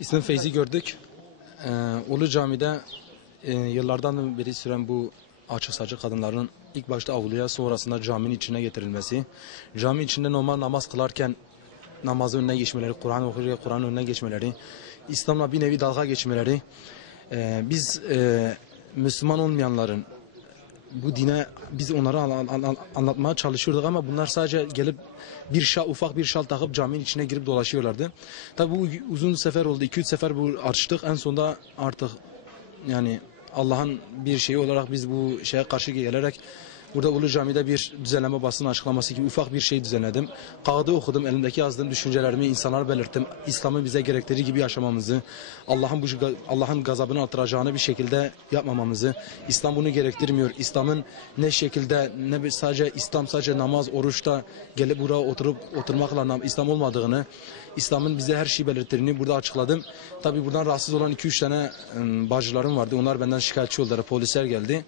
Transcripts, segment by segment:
İsmim Feyzi gördük. Ulu Cami'de yıllardan beri süren bu açık saçık kadınların ilk başta avluya sonrasında caminin içine getirilmesi. Cami içinde normal namaz kılarken namazın önüne geçmeleri, Kur'an okurken Kur'an önüne geçmeleri, İslam'la bir nevi dalga geçmeleri. Biz Müslüman olmayanların bu dine biz onları anlatmaya çalışıyorduk ama bunlar sadece gelip ufak bir şal takıp caminin içine girip dolaşıyorlardı. Tabi bu uzun sefer oldu. 2-3 sefer bu açtık. En sonunda artık yani Allah'ın bir şeyi olarak biz bu şeye karşı gelerek burada Ulu Cami'de bir düzenleme basın açıklaması gibi ufak bir şey düzenledim. Kağıdı okudum, elimdeki yazdığım düşüncelerimi insanlara belirttim. İslam'ın bize gerektiği gibi yaşamamızı, Allah'ın gazabını artıracağını bir şekilde yapmamamızı, İslam bunu gerektirmiyor. İslam'ın ne şekilde sadece namaz, oruçta gelip buraya oturmakla İslam olmadığını, İslam'ın bize her şeyi belirttiğini burada açıkladım. Tabii buradan rahatsız olan 2-3 tane bacılarım vardı. Onlar benden şikayetçi oldular. Polisler geldi.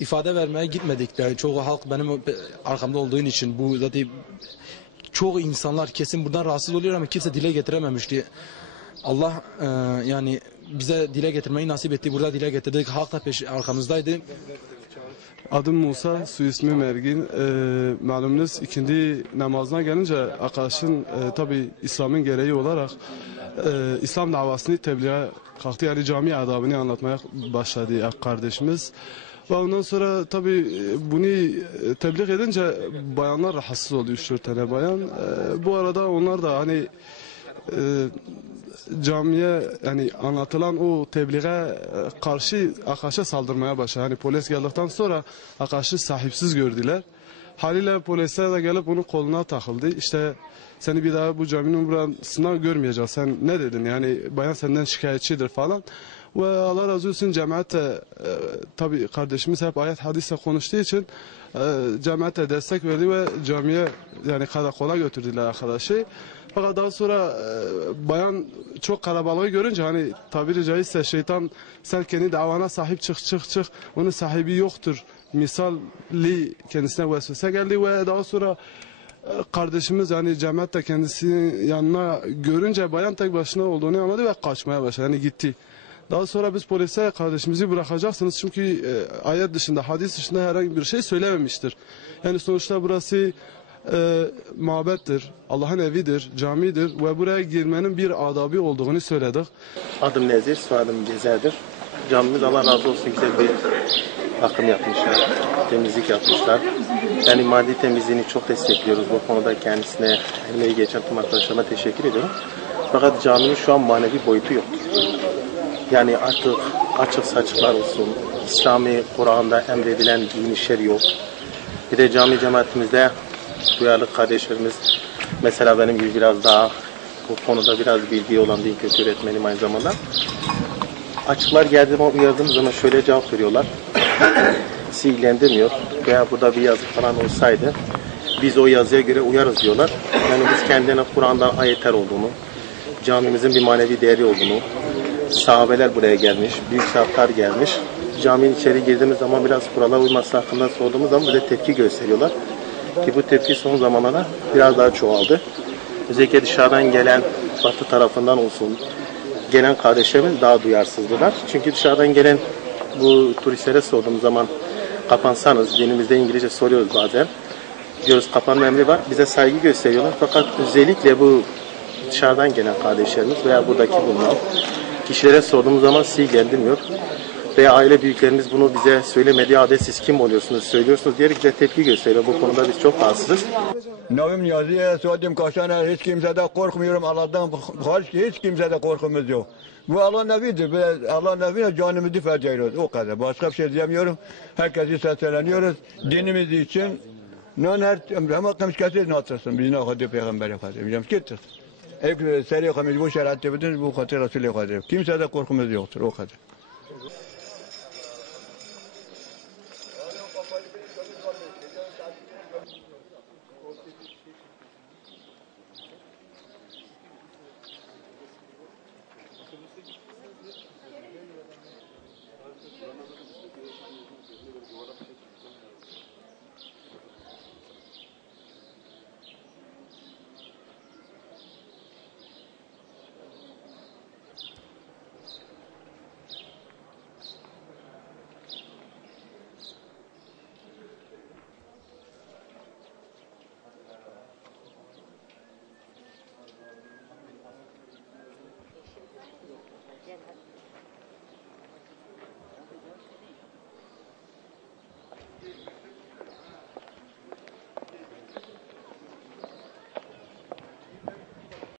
İfade vermeye gitmedik de çoğu halk benim arkamda olduğun için bu zaten çoğu insanlar kesin buradan rahatsız oluyor ama kimse dile getirememişti. Allah yani bize dile getirmeyi nasip etti. Burada dile getirdik. Halk da arkamızdaydı. Adım Musa, soy ismi Mergin. Malumunuz ikindi namazına gelince arkadaşın tabi İslam'ın gereği olarak İslam davasını tebliğe kalktı. Yani cami adabını anlatmaya başladı kardeşimiz. Ve ondan sonra tabi bunu tebliğ edince bayanlar rahatsız oldu, 3-4 tane bayan. Bu arada onlar da hani camiye yani anlatılan o tebliğe karşı arkadaşa saldırmaya başladı. Hani polis geldikten sonra arkadaşı sahipsiz gördüler. Haliyle polisler de gelip onun koluna takıldı. İşte seni bir daha bu caminin burasında görmeyeceğiz. Sen ne dedin? Yani bayan senden şikayetçidir falan. Ve Allah razı olsun cemaate tabi kardeşimiz hep ayet hadisle konuştuğu için cemaate destek verdi ve camiye yani karakola götürdüler arkadaşı. Fakat daha sonra bayan çok kalabalığı görünce hani tabiri caizse şeytan sen kendi davana sahip çık. Onun sahibi yoktur. Misali kendisine vesvese geldi ve daha sonra kardeşimiz yani cemaat de kendisinin yanına görünce bayan tek başına olduğunu anladı ve kaçmaya başladı. Yani gitti. Daha sonra biz polise kardeşimizi bırakacaksınız çünkü ayet dışında, hadis dışında herhangi bir şey söylememiştir. Yani sonuçta burası mabettir, Allah'ın evidir, camidir ve buraya girmenin bir adabı olduğunu söyledik. Adım Nezir, soyadım Cezer'dir. Camimiz Allah razı olsun güzel bir bakım yapmışlar, temizlik yapmışlar. Yani maddi temizliğini çok destekliyoruz. Bu konuda kendisine emeği geçen tüm arkadaşlarıma teşekkür ediyorum. Fakat caminin şu an manevi boyutu yok. Yani artık açık saçıklar olsun, İslami Kur'an'da emredilen giyinişler yok. Bir de cami cemaatimizde duyarlı kardeşlerimiz, mesela benim gibi biraz daha bu konuda biraz bilgi olan din kültür öğretmenim aynı zamanda. Açıklar uyardığım zaman şöyle cevap veriyorlar. Sizi ilgilendirmiyor veya burada bir yazı falan olsaydı biz o yazıya göre uyarız diyorlar. Yani biz kendilerine Kur'an'dan ayetler olduğunu, camimizin bir manevi değeri olduğunu, sahabeler buraya gelmiş, büyük sahabeler gelmiş. Caminin içeri girdiğimiz zaman biraz kurala uyması hakkında sorduğumuz zaman bize tepki gösteriyorlar. Ki bu tepki son zamanlarda biraz daha çoğaldı. Özellikle dışarıdan gelen Batı tarafından olsun, gelen kardeşlerimiz daha duyarsızdılar. Çünkü dışarıdan gelen bu turistlere sorduğumuz zaman kapansanız, dinimizde İngilizce soruyoruz bazen. Diyoruz kapanma emri var, bize saygı gösteriyorlar. Fakat özellikle bu dışarıdan gelen kardeşlerimiz veya buradaki bulunan kişilere sorduğumuz zaman sizi ilgilendirmiyor. Veya aile büyüklerimiz bunu bize söylemediği halde siz kim oluyorsunuz, söylüyorsunuz diyerek bize tepki gösteriyor. Bu konuda biz çok rahatsızız. Navim Niyazi'ye, Suadim Kaşan'a hiç kimseden korkmuyorum. Allah'tan hariç hiç kimseden korkumuz yok. Bu Allah nevidir. Allah nevine canımızı feda ediyoruz. O kadar. Başka bir şey diyemiyorum. Herkesi sesleniyoruz. Dinimiz için ama kamçkatı natırsın. Biz ne kadar peygamber efendim. Camskettir. Seri kamil bu şeriatı bu hatır Resulü kadar. Kimseden korkumuz yoktur. O kadar.